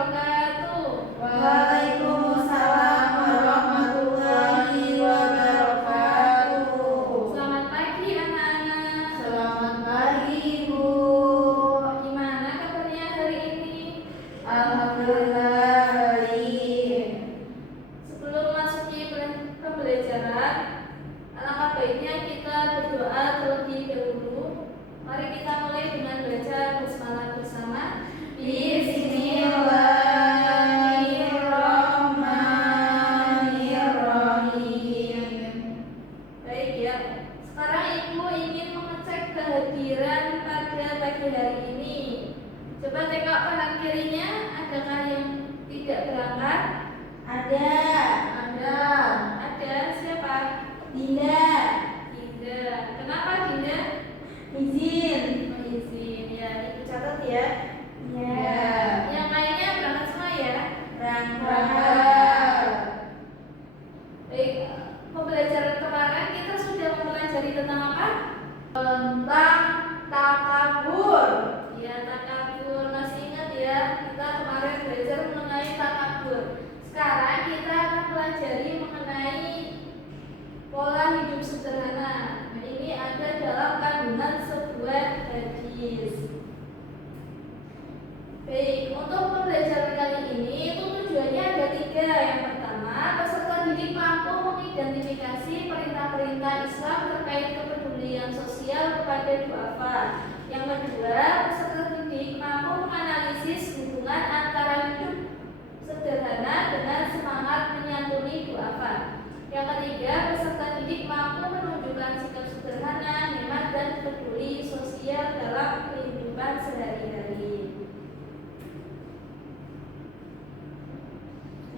wabarakatuh. Waalaikumsalam warahmatullahi wabarakatuh. Selamat pagi anak-anak. Selamat pagi Ibu. Gimana kabarnya hari ini? Alhamdulillah baik. Sebelum masuki pembelajaran, alangkah baiknya kita berdoa terlebih dahulu. Mari kita mulai dengan baca basmalah bersama. Bismillahirrahmanirrahim. Baik ya. Sekarang Ibu ingin mengecek kehadiran pada pagi hari ini. Coba tengok kanan kirinya, adakah yang tidak berangkat? Ada. Ada siapa? Dinda. Dinda. Kenapa Dinda? Izin. Oh, izin ya. Ibu catat ya. Ya. Yang lainnya berangkat semua ya. Berangkat. Baik. Pembelajaran kemarin kita sudah mempelajari tentang apa? Tentang takabur. Ya, takabur. Masih ingat ya? Kita kemarin belajar mengenai takabur. Sekarang kita akan pelajari mengenai pola hidup sederhana. Nah, ini ada dalam kandungan sebuah hadis. Baik, untuk pembelajaran kali ini itu tujuannya ada 3. Yang pertama, peserta didik mampu mengidentifikasi perintah-perintah Islam terkait kepedulian sosial kepada duafa. Yang kedua, peserta didik mampu menganalisis hubungan antara hidup sederhana dengan semangat menyantuni duafa. Yang ketiga, peserta didik mampu menunjukkan sikap sederhana, hemat dan peduli sosial dalam kehidupan sehari-hari.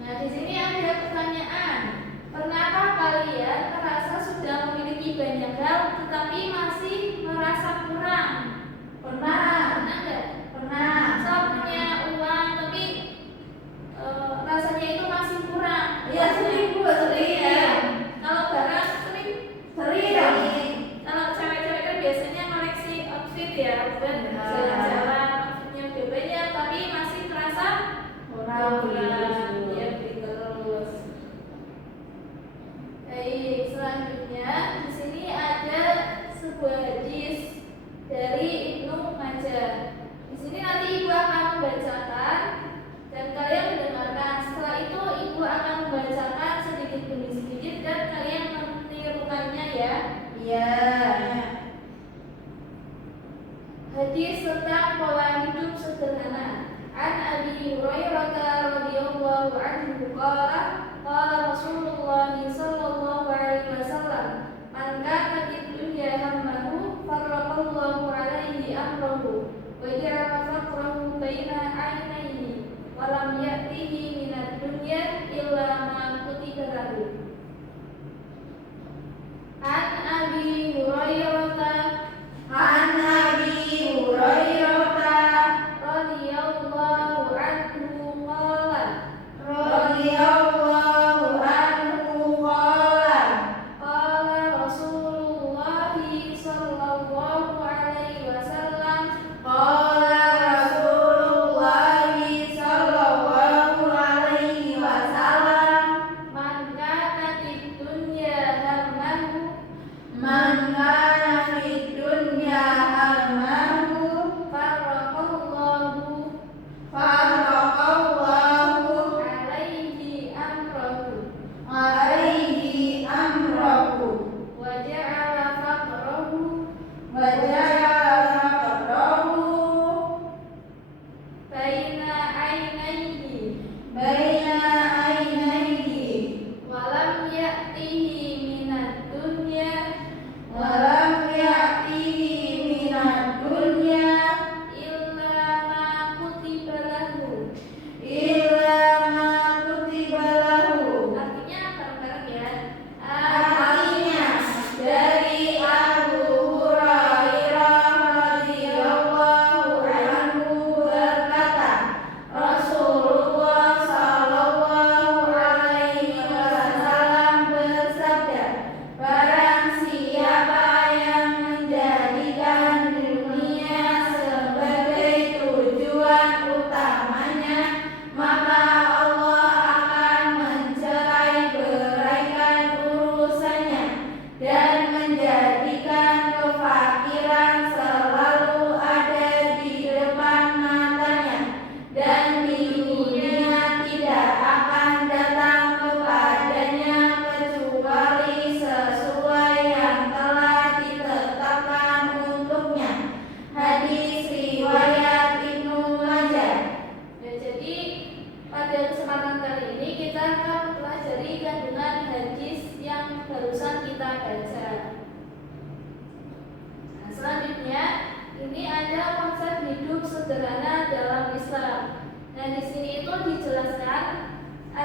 Nah, di sini ada pertanyaan. Pernahkah kalian merasa sudah memiliki banyak hal tetapi masih merasa kurang? Pernah nggak? Pernah.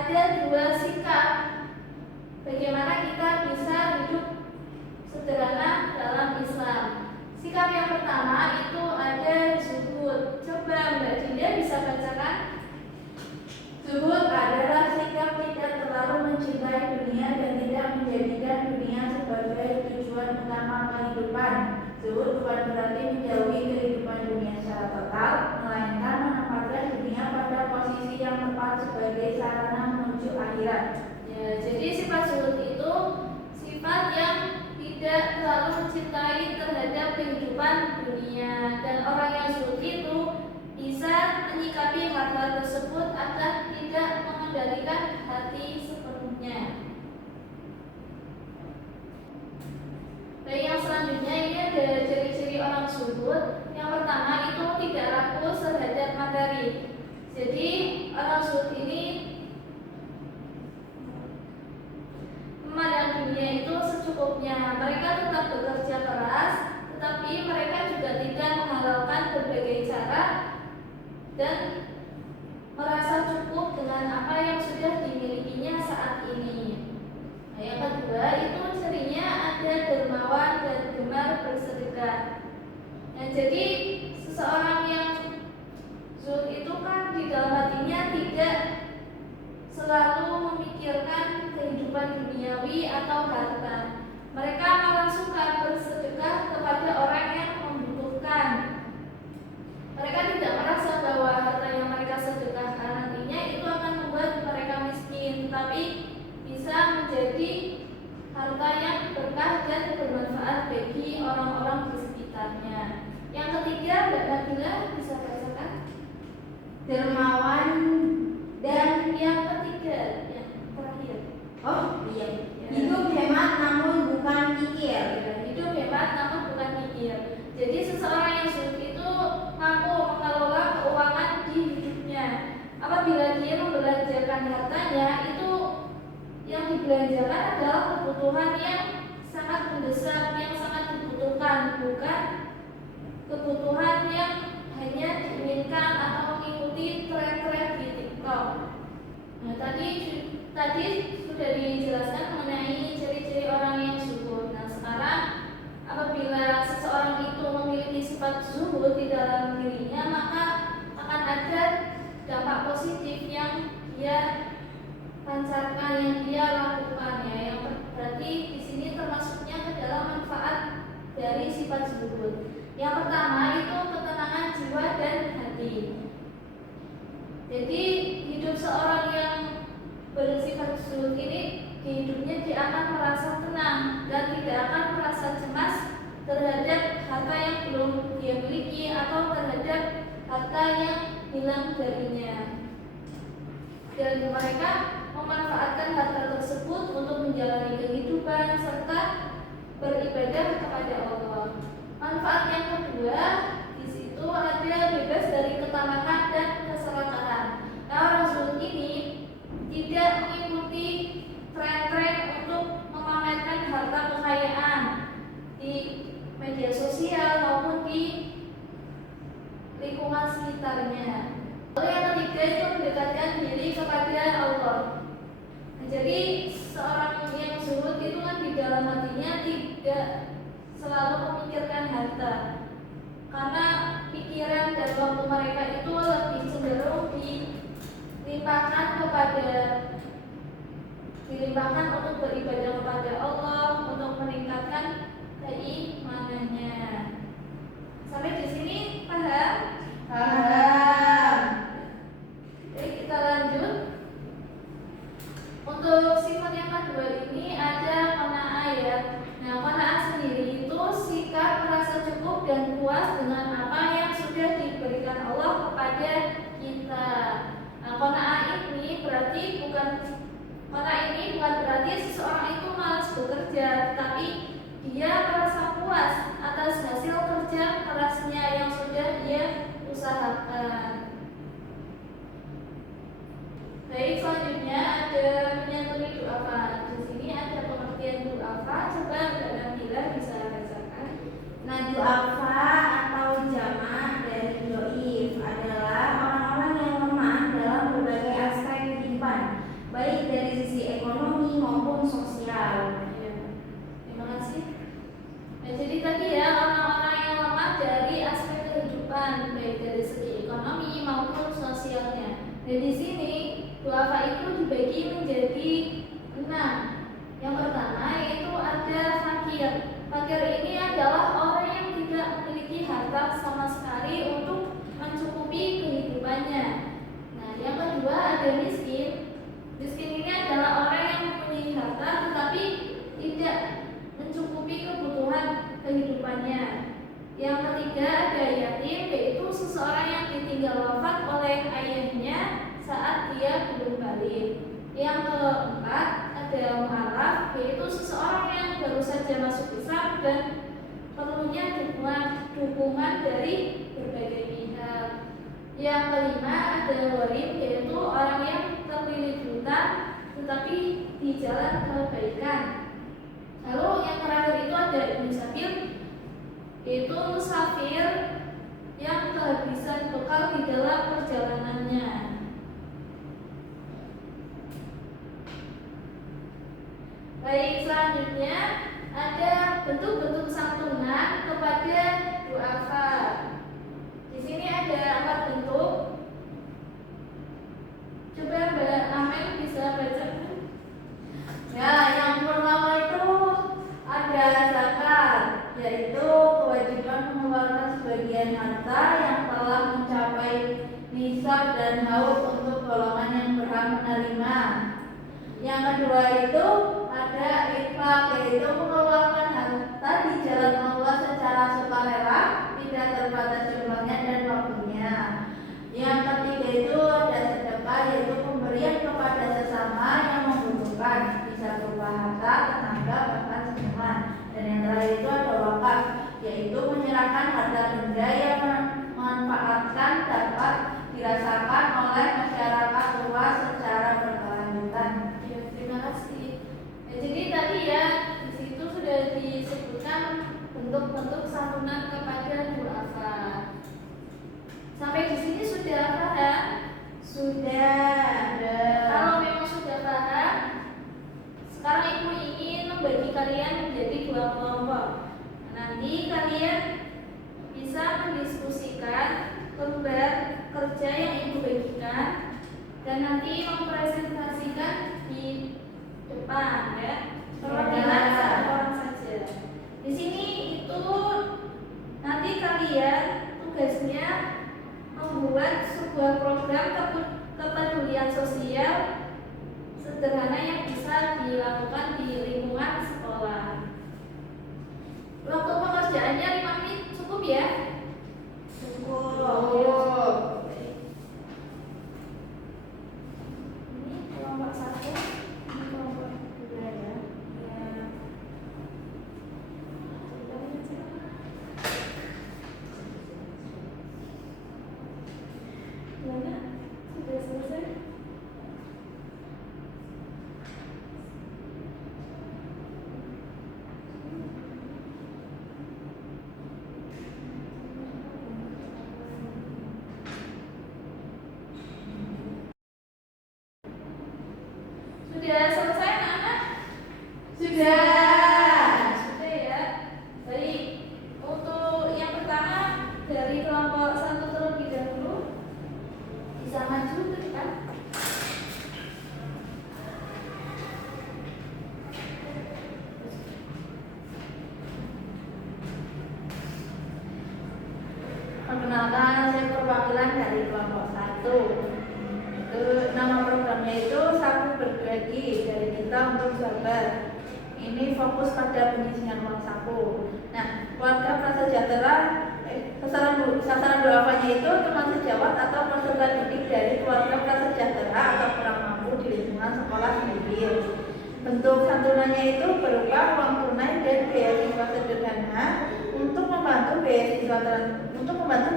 ada dua sikap bagaimana kita bisa hidup sederhana dalam Islam. Sikap yang pertama itu ada zuhud. Coba Mbak Dinda bisa bacakan. Zuhud adalah sikap tidak terlalu mencintai dunia dan tidak menjadikan dunia sebagai tujuan utama kehidupan. Zuhud bukan berarti menjauhi kehidupan dunia secara total, melainkan menempatkan dunia pada posisi yang tepat sebagai sarana menuju akhirat. Ya, jadi sifat zuhud itu sifat yang tidak terlalu mencintai terhadap kehidupan dunia, dan orang yang zuhud itu bisa menyikapi hal-hal tersebut agar tidak mengendalikan hati sepenuhnya. Baik, yang selanjutnya ini ada ciri-ciri orang zuhud. Yang pertama itu tidak rakus terhadap materi. Jadi orang zuhud ini memandang dunia itu secukupnya. Mereka tetap bekerja keras, tetapi mereka juga tidak mengharapkan berbagai cara dan merasa cukup dengan apa yang sudah dimilikinya saat ini. Nah, yang kedua itu cirinya ada dermawan dan gemar bersedekah. Nah, jadi seseorang yang zuhud itu kan di dalam hatinya tidak selalu memikirkan kehidupan duniawi atau harta. Mereka malah suka bersedekah kepada orang yang membutuhkan. Mereka tidak merasa bahwa harta yang mereka sedekahkan nantinya itu akan membuat mereka miskin, tapi bisa menjadi harta yang berkah dan bermanfaat bagi orang-orang di sekitarnya. Yang ketiga, Mbak Nabila bisa bacakan. Dermawan Dan yang ketiga, yang terakhir. oh iya, Ya. hidup hemat namun bukan kikir. Ya, hidup hemat namun bukan mikir. Jadi seseorang yang zuhud itu mampu mengelola keuangan di hidupnya. Apabila dia membelanjakan hartanya, itu yang dibelanjakan adalah kebutuhan yang sangat mendesak, yang sangat dibutuhkan, bukan kebutuhan yang hanya diinginkan atau mengikuti tren-tren di TikTok. Nah, tadi sudah dijelaskan mengenai ciri-ciri orang yang zuhud. Nah, sekarang apabila seseorang itu memiliki sifat zuhud di dalam dirinya, maka akan ada dampak positif yang dia pancarkan, yang dia lakukan, ya. Yang berarti di sini termasuknya ke dalam manfaat dari sifat zuhud. Yang pertama itu ketenangan jiwa dan hati. Jadi hidup seorang yang bersifat zuhud ini, di hidupnya dia akan merasa tenang dan tidak akan merasa cemas terhadap harta yang belum dia miliki atau terhadap harta yang hilang darinya. Dan mereka memanfaatkan harta tersebut untuk menjalani kehidupan serta beribadah kepada Allah. Manfaat yang kedua, di situ ada bebas dari ketamakan dan keserakahan. Nah, orang zuhud ini tidak mengikuti tren-tren untuk memamerkan harta kekayaan di media sosial maupun di lingkungan sekitarnya. Lalu yang ketiga itu mendekatkan diri kepada Allah. Nah, jadi seorang yang zuhud itu kan di dalam hatinya tidak selalu memikirkan harta, karena pikiran dan waktu mereka itu lebih cenderung dilimpahkan untuk beribadah kepada Allah, untuk meningkatkan keimanannya. Sampai di sini paham? Paham. Jadi kita lanjut. Untuk sifat yang kedua ini ada qanaah, ya. Nah, qanaah sendiri itu sikap merasa cukup dan puas dengan apa yang sudah diberikan Allah kepada kita. Nah, qanaah ini bukan berarti seseorang itu malas bekerja, tapi dia merasa puas atas hasil kerja kerasnya yang sudah dibagi menjadi 6. Yang pertama yaitu ada fakir. Fakir ini adalah orang yang tidak memiliki harta sama sekali untuk mencukupi kehidupannya. Nah, yang kedua ada miskin. Miskin ini adalah orang yang mempunyai harta tetapi tidak mencukupi kebutuhan kehidupannya. Yang ketiga ada yatim, yaitu seseorang yang ditinggal wafat oleh ayahnya saat dia belum balik. Yang keempat ada mu'alaf, yaitu seseorang yang baru saja masuk Islam dan perlunya dukungan dari berbagai pihak. Yang kelima ada gharib, yaitu orang yang terlilit hutang tetapi di jalan kebaikan. Lalu yang terakhir itu ada ibnu sabil, yaitu musafir yang kehabisan bekal di dalam perjalanannya. Baik, selanjutnya ada bentuk-bentuk santunan kepada du'afa. Di sini ada 4 bentuk. Coba Mbak Amel bisa baca. Ya, yang pertama itu ada zakat, yaitu kewajiban mengeluarkan sebagian harta yang telah mencapai nisab dan haul untuk golongan yang berhak menerima. Yang kedua itu ada infak, yaitu mengeluarkan harta di jalan Allah secara sukarela, tidak terbatas jumlahnya dan waktunya. Yang ketiga itu ada sedekah, yaitu pemberian kepada sesama yang membutuhkan, bisa berupa harta, tenaga, bahkan senyuman. Dan yang terakhir itu ada wakaf, yaitu menyerahkan harta benda yang memanfaatkan dapat dirasakan oleh masyarakat luas secara berkelanjutan. Ya, terima kasih. Jadi tadi ya di situ sudah disebutkan bentuk-bentuk santunan kepada du'afa. Sampai di sini sudah paham? Sudah. Kalau memang sudah paham, sekarang ibu ingin membagi kalian menjadi 2 kelompok. Nanti kalian bisa mendiskusikan lembar kerja yang ibu bagikan dan nanti mempresentasikan di depan ya. Perwakilan satu orang saja. Di sini itu nanti kalian tugasnya membuat sebuah program kepedulian sosial sederhana yang bisa dilakukan di lingkungan sekolah. Waktu pengerjaannya 5 menit cukup ya? Cukup. Ini kelompok 1, ini kelompok 2 ya. Gimana? Sudah selesai? Sudah selesai anak-anak? Sudah. Sudah ya. Baik. Untuk yang pertama dari kelompok 1 terlebih dahulu bisa maju ke depan. Perkenalkan, saya perwakilan dari kelompok 1. Nama programnya itu Sapu Berbagi, dari kita untuk sahabat. Ini fokus pada penyisihan uang saku. Nah, keluarga prasejahtera sasaran du'afanya itu teman sejawat atau peserta didik dari keluarga prasejahtera atau kurang mampu di lingkungan sekolah sendiri. Bentuk santunannya itu berupa uang tunai dan beasiswa sederhana untuk membantu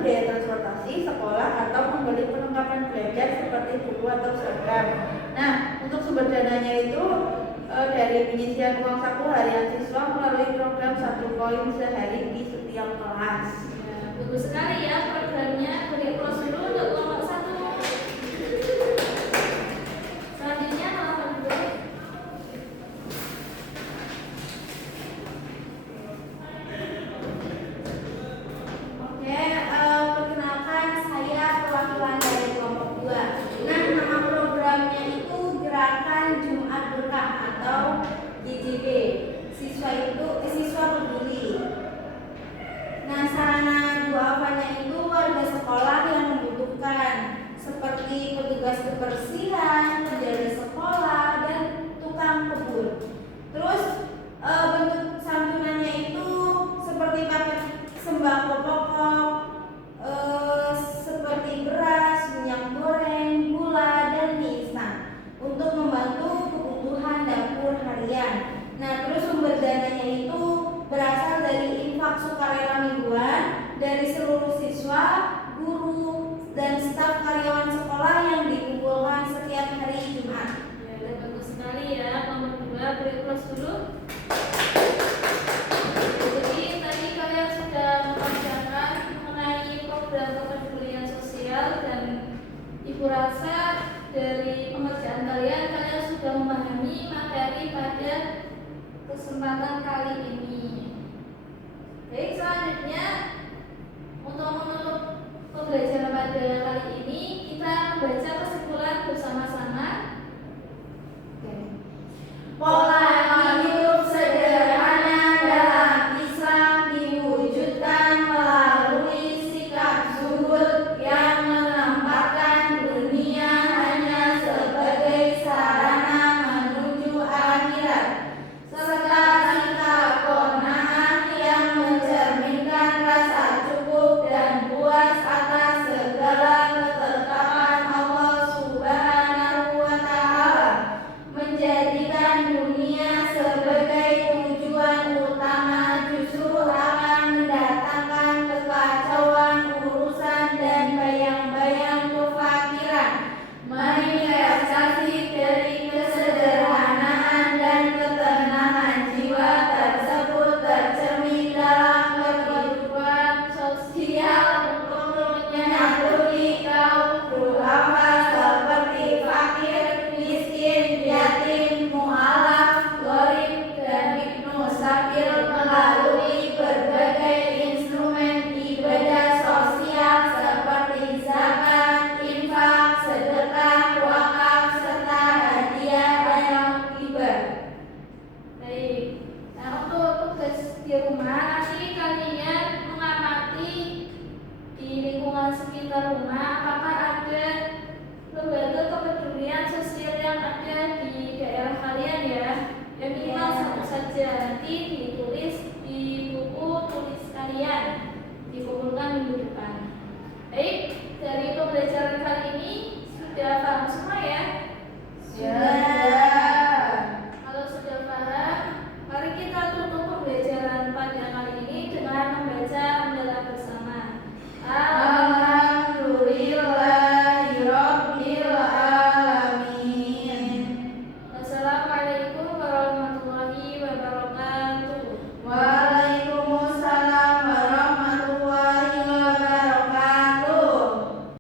biaya transportasi sekolah atau membeli perlengkapan belajar seperti buku atau seragam. Nah, untuk sumber dananya itu dari penyisian uang saku harian siswa melalui program 1 koin sehari di setiap kelas. Ya, bagus sekali ya programnya. Beri aplaus dulu untuk kelompok 1. Selanjutnya kelompok 2. Oke, perkenalkan saya perwakilan dari kelompok 2. Nah, nama programnya itu Gerakan petugas kebersihan, penjaga sekolah, dan tukang kebun. Terus bentuk santunannya itu seperti paket sembako pokok, seperti beras, minyak goreng, gula, dan mie instan untuk membantu kebutuhan dapur harian. Nah, terus sumber dananya itu berasal dari infak sukarela mingguan dari seluruh siswa, guru, dan staf karyawan sekolah yang dikumpulkan setiap hari Jumat. Ya, udah bagus sekali ya. Nomor 2, beri plus dulu. Jadi tadi kalian sudah membacakan mengenai program kepedulian sosial dan ibu rasa dari pengerjaan kalian sudah memahami materi pada kesempatan kali ini. Baik, selanjutnya untuk menutup pembelajaran pada kali ini kita membaca kesimpulan bersama-sama. Pola hidup sederhana dalam Islam diwujudkan melalui sikap zuhud yang menempatkan dunia hanya sebagai sarana menuju akhirat, serta sikap qanaah yang mencerminkan rasa cukup dan puas atas segala ketetapan Allah Subhanahu wa Ta'ala, menjadikan dunia sebagai tujuan utama justru akan mendatangkan kekacauan urusan dan bayang-bayang kefakiran. Manifestasi dari kesederhanaan dan ketenangan jiwa tersebut tercermin dalam kehidupan sosial untuk menyatukan kaum duafa seperti fakir, miskin, yatim, mu'alaf, gharib, dan ibnu sabil melalui berbagai instrumen ibadah sosial seperti zakat, infak, sedekah, wakaf, serta hadiah dan hibah. Baik. Nah, untuk tugas di rumah nanti kalian mengamati di lingkungan sekitar rumah apakah ada lembaga kepedulian sosial yang ada di daerah kalian ya. Ya minimal satu saja, nanti ditulis di buku tulis kalian, dikumpulkan minggu depan. Baik.